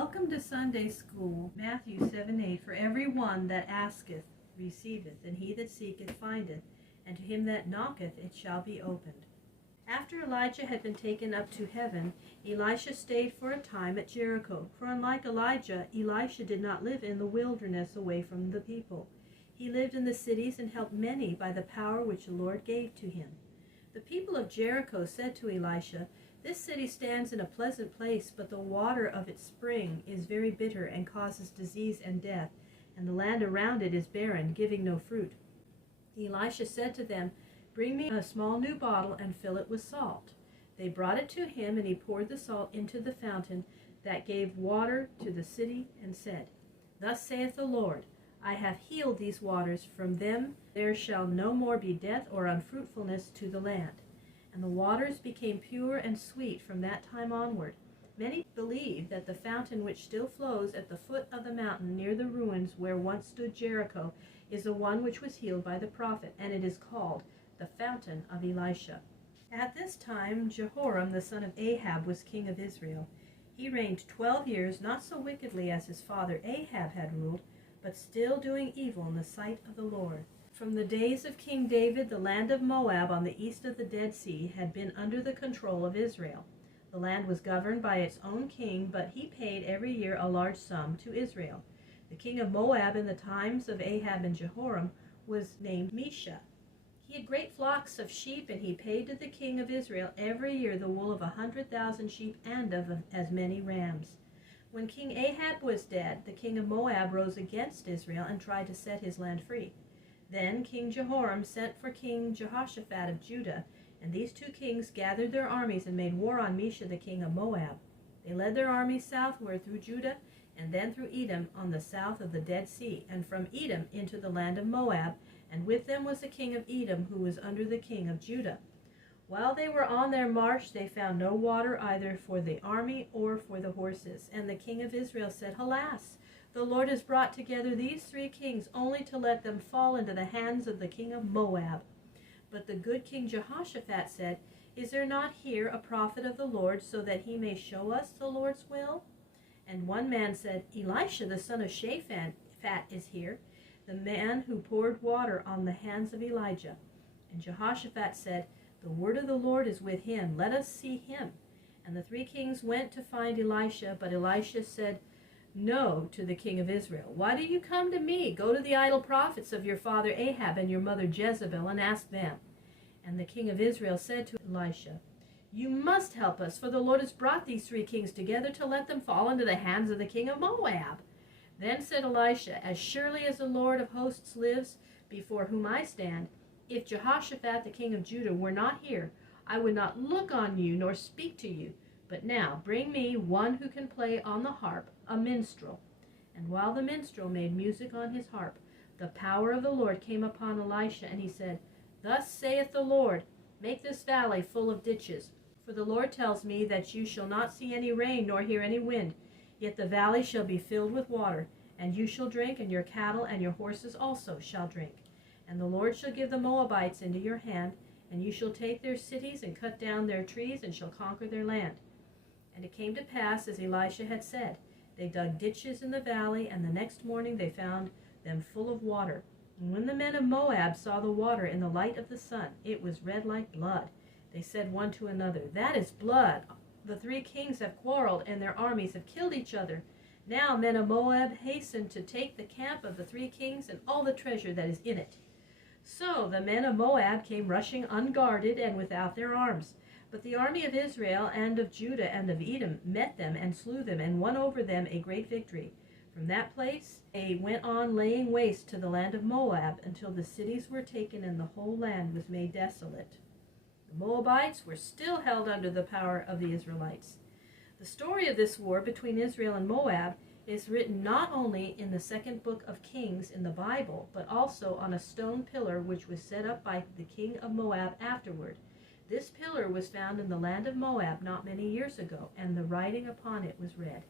Welcome to Sunday School, Matthew 7:8. For every one that asketh receiveth, and he that seeketh findeth, and to him that knocketh it shall be opened. After Elijah had been taken up to heaven, Elisha stayed for a time at Jericho. For unlike Elijah, Elisha did not live in the wilderness away from the people. He lived in the cities and helped many by the power which the Lord gave to him. The people of Jericho said to Elisha, "This city stands in a pleasant place, but the water of its spring is very bitter and causes disease and death, and the land around it is barren, giving no fruit." Elisha said to them, "Bring me a small new bottle and fill it with salt." They brought it to him, and he poured the salt into the fountain that gave water to the city, and said, "Thus saith the Lord, I have healed these waters. From them there shall no more be death or unfruitfulness to the land." And the waters became pure and sweet from that time onward. Many believe that the fountain which still flows at the foot of the mountain near the ruins where once stood Jericho is the one which was healed by the prophet, and it is called the Fountain of Elisha. At this time Jehoram the son of Ahab was king of Israel. He reigned 12 years, not so wickedly as his father Ahab had ruled, but still doing evil in the sight of the Lord. From the days of King David, the land of Moab on the east of the Dead Sea had been under the control of Israel. The land was governed by its own king, but he paid every year a large sum to Israel. The king of Moab in the times of Ahab and Jehoram was named Mesha. He had great flocks of sheep, and he paid to the king of Israel every year the wool of 100,000 sheep and of as many rams. When King Ahab was dead, the king of Moab rose against Israel and tried to set his land free. Then King Jehoram sent for King Jehoshaphat of Judah, and these two kings gathered their armies and made war on Mesha the king of Moab. They led their armies southward through Judah, and then through Edom on the south of the Dead Sea, and from Edom into the land of Moab, and with them was the king of Edom, who was under the king of Judah. While they were on their march, they found no water either for the army or for the horses. And the king of Israel said, "Alas, the Lord has brought together these three kings only to let them fall into the hands of the king of Moab." But the good King Jehoshaphat said, "Is there not here a prophet of the Lord, so that he may show us the Lord's will?" And one man said, "Elisha the son of Shaphat is here, the man who poured water on the hands of Elijah." And Jehoshaphat said, "The word of the Lord is with him. Let us see him." And the three kings went to find Elisha, but Elisha said, "No," to the king of Israel. "Why do you come to me? Go to the idol prophets of your father Ahab and your mother Jezebel and ask them." And the king of Israel said to Elisha, "You must help us, for the Lord has brought these three kings together to let them fall into the hands of the king of Moab." Then said Elisha, "As surely as the Lord of hosts lives, before whom I stand, if Jehoshaphat the king of Judah were not here, I would not look on you nor speak to you. But now bring me one who can play on the harp, a minstrel." And while the minstrel made music on his harp, the power of the Lord came upon Elisha, and he said, "Thus saith the Lord, make this valley full of ditches. For the Lord tells me that you shall not see any rain nor hear any wind, yet the valley shall be filled with water, and you shall drink, and your cattle and your horses also shall drink. And the Lord shall give the Moabites into your hand, and you shall take their cities and cut down their trees, and shall conquer their land." And it came to pass, as Elisha had said, they dug ditches in the valley, and the next morning they found them full of water. And when the men of Moab saw the water in the light of the sun, it was red like blood. They said one to another, "That is blood. The three kings have quarreled, and their armies have killed each other. Now men of Moab hasten to take the camp of the three kings and all the treasure that is in it." So the men of Moab came rushing unguarded and without their arms. But the army of Israel and of Judah and of Edom met them and slew them and won over them a great victory. From that place they went on laying waste to the land of Moab until the cities were taken and the whole land was made desolate. The Moabites were still held under the power of the Israelites. The story of this war between Israel and Moab is written not only in the second book of Kings in the Bible, but also on a stone pillar which was set up by the king of Moab afterward. This pillar was found in the land of Moab not many years ago, and the writing upon it was read.